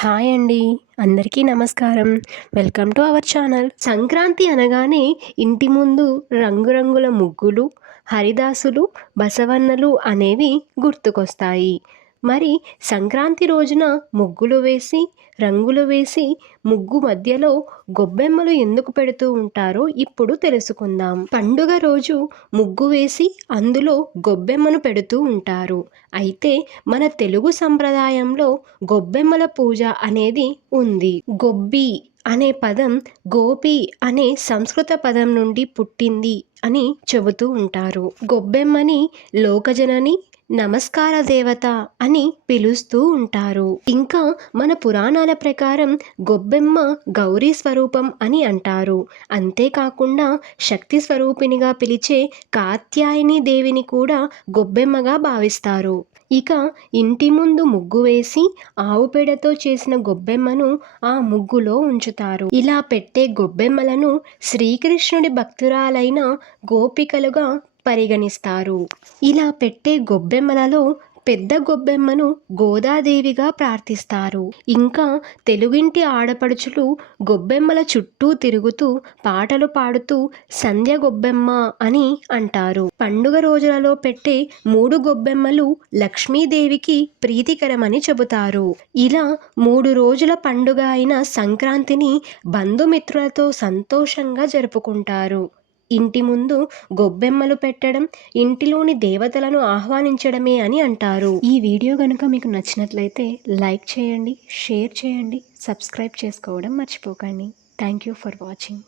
Hi అండి. అందరికీ నమస్కారం. Welcome to our channel. Sankranti అనగానే ఇంటి ముందు రంగురంగుల ముగ్గులు, హరిదాసులు, బసవన్నలు అనేవి గుర్తుకొస్తాయి. మరి సంక్రాంతి రోజున ముగ్గులు వేసి, రంగులు వేసి, ముగ్గు మధ్యలో గొబ్బెమ్మలు ఎందుకు పెడుతూ ఉంటారో ఇప్పుడు తెలుసుకుందాం. పండుగ రోజు ముగ్గు వేసి అందులో గొబ్బెమ్మను పెడుతూ ఉంటారు. అయితే మన తెలుగు సంప్రదాయంలో గొబ్బెమ్మల పూజ అనేది ఉంది. గొబ్బి అనే పదం గోపి అనే సంస్కృత పదం నుండి పుట్టింది అని చెబుతూ ఉంటారు. గొబ్బెమ్మని లోకజనని, నమస్కార దేవత అని పిలుస్తూ ఉంటారు. ఇంకా మన పురాణాల ప్రకారం గొబ్బెమ్మ గౌరీ స్వరూపం అని అంటారు. అంతేకాకుండా శక్తి స్వరూపినిగా పిలిచే కాత్యాయని దేవిని కూడా గొబ్బెమ్మగా భావిస్తారు. ఇక ఇంటి ముందు ముగ్గు వేసి ఆవు పేడతో చేసిన గొబ్బెమ్మను ఆ ముగ్గులో ఉంచుతారు. ఇలా పెట్టే గొబ్బెమ్మలను శ్రీకృష్ణుడి భక్తురాలైన గోపికలుగా పరిగణిస్తారు. ఇలా పెట్టే గొబ్బెమ్మలలో పెద్ద గొబ్బెమ్మను గోదాదేవిగా ప్రార్థిస్తారు. ఇంకా తెలుగింటి ఆడపడుచులు గొబ్బెమ్మల చుట్టూ తిరుగుతూ పాటలు పాడుతూ సంధ్య గొబ్బెమ్మ అని అంటారు. పండుగ రోజులలో పెట్టే 3 గొబ్బెమ్మలు లక్ష్మీదేవికి ప్రీతికరమని చెబుతారు. ఇలా 3 రోజుల పండుగ అయిన సంక్రాంతిని బంధుమిత్రులతో సంతోషంగా జరుపుకుంటారు. ఇంటి ముందు గొబ్బెమ్మలు పెట్టడం ఇంటిలోని దేవతలను ఆహ్వానించడమే అని అంటారు. ఈ వీడియో కనుక మీకు నచ్చినట్లయితే లైక్ చేయండి, షేర్ చేయండి, సబ్స్క్రైబ్ చేసుకోవడం మర్చిపోకండి. Thank you for watching.